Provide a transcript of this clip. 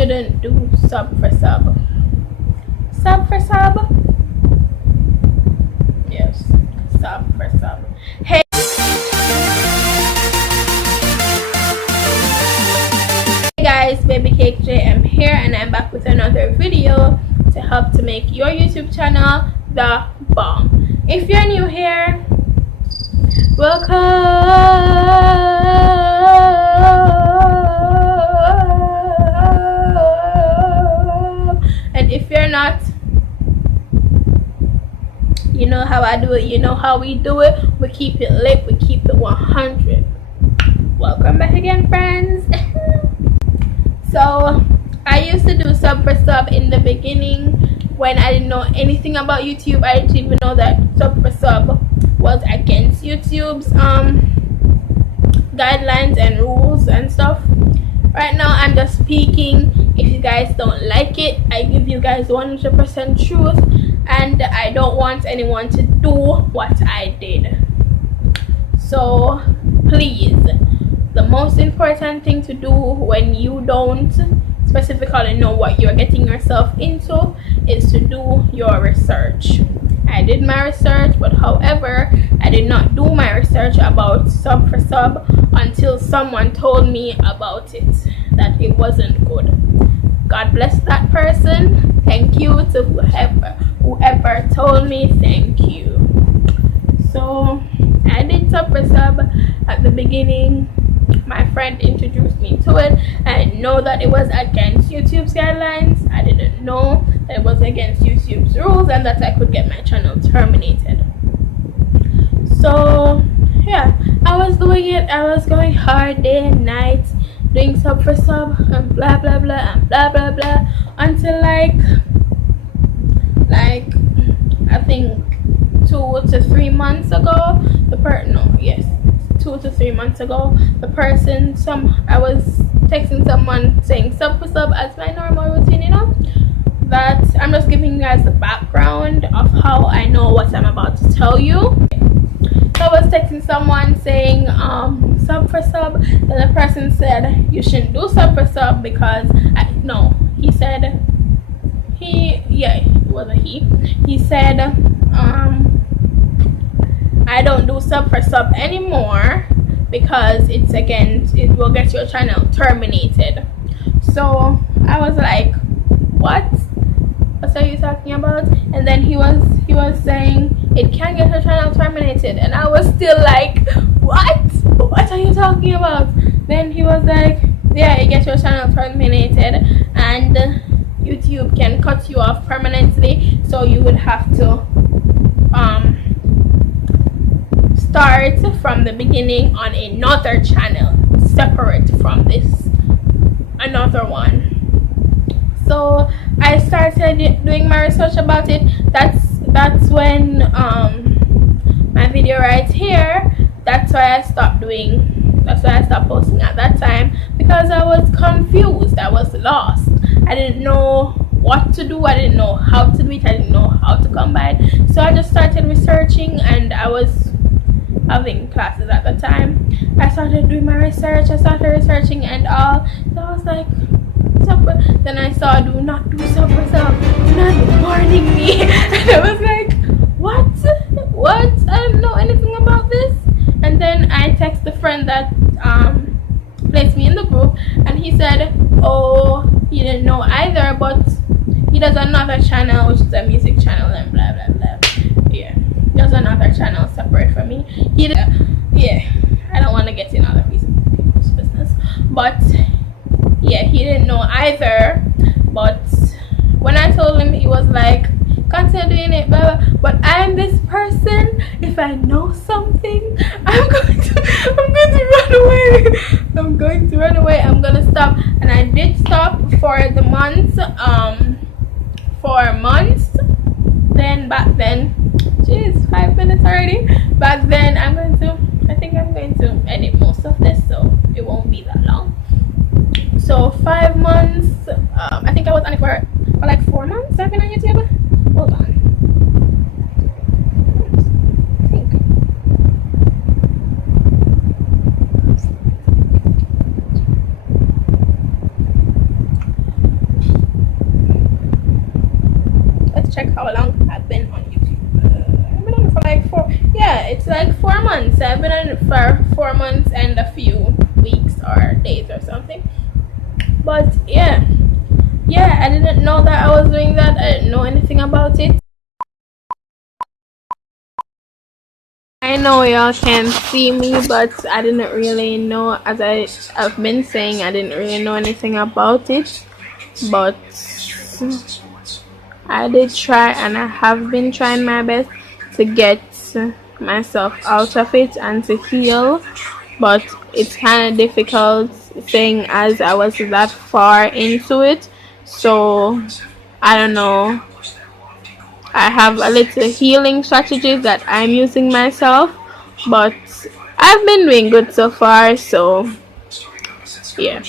shouldn't do sub for sub. Sub for sub? Yes, sub for sub. Hey guys, Baby Cake JM here, and I'm back with another video to help to make your YouTube channel the bomb. If you're new here, welcome. And if you're not, you know how I do it, you know how we do it. We keep it lit, we keep it 100. Welcome back again, friends. So I used to do sub for sub in the beginning when I didn't know anything about YouTube. I didn't even know that sub for sub was against YouTube's guidelines and rules and stuff. Right now I'm just speaking. If you guys don't like it, I give you guys 100% truth, and I don't want anyone to do what I did. So please, the most important thing to do when you don't specifically know what you're getting yourself into is to do your research. I did my research, but however, I did not do my research about sub for sub until someone told me about it, that it wasn't good. God bless that person. Thank you to whoever told me. Thank you. So I did sub for sub at the beginning. My friend introduced me to it. I didn't know that it was against YouTube's guidelines. I didn't know that it was against YouTube's rules and that I could get my channel terminated. So yeah, I was doing it. I was going hard day and night, doing sub for sub and blah blah blah and blah blah blah until like I think 2 to 3 months ago, 2 to 3 months ago, the person, I was texting someone saying sub for sub as my normal routine, you know. That I'm just giving you guys the background of how I know what I'm about to tell you. So I was texting someone saying sub for sub, and the person said you shouldn't do sub for sub because he said he said I don't do sub for sub anymore because it will get your channel terminated. So I was like, what are you talking about? And then he was saying it can get your channel terminated, and I was still like, what are you talking about? Then he was like, yeah, it gets your channel terminated and YouTube can cut you off permanently, so you would have to start from the beginning on another channel separate from this another one. So I started doing my research about it. That's when my video right here, that's why I stopped posting at that time, because I was confused. I was lost. I didn't know what to do. I didn't know how to do it. I didn't know how to come by it. So I just started researching, and I was having classes at the time. I started doing my research. I started researching and all. So I was like, then I saw do not do sub for sub, not warning me. And I was like, what? I don't know anything about this. And then I text the friend that placed me in the group, and he said, oh, he didn't know either, but he does another channel which is a music channel and blah blah blah. Yeah, there's another channel separate from me. I don't want to get in other people's business, but yeah, he didn't know either. But when I told him, he was like, continue doing it, blah, blah. But I'm this person, if I know something, I'm going to run away. I'm gonna stop. And I did stop for the months, then back then, jeez, 5 minutes already. Back then I think I'm going to edit most of this, so it won't be that long. So 5 months, I think I was on it for like 4 months. I've been on YouTube. Hold on. I think. how long I've been on YouTube. I've been on it for like it's like 4 months. I've been on it for 4 months and a few weeks or days or something. But yeah, I didn't know that I was doing that. I didn't know anything about it. I know y'all can see me, but I didn't really know, as I've been saying, I didn't really know anything about it. But I did try, and I have been trying my best to get myself out of it and to heal. But it's kind of difficult saying as I was that far into it. So I don't know. I have a little healing strategies that I'm using myself, but I've been doing good so far. So yeah.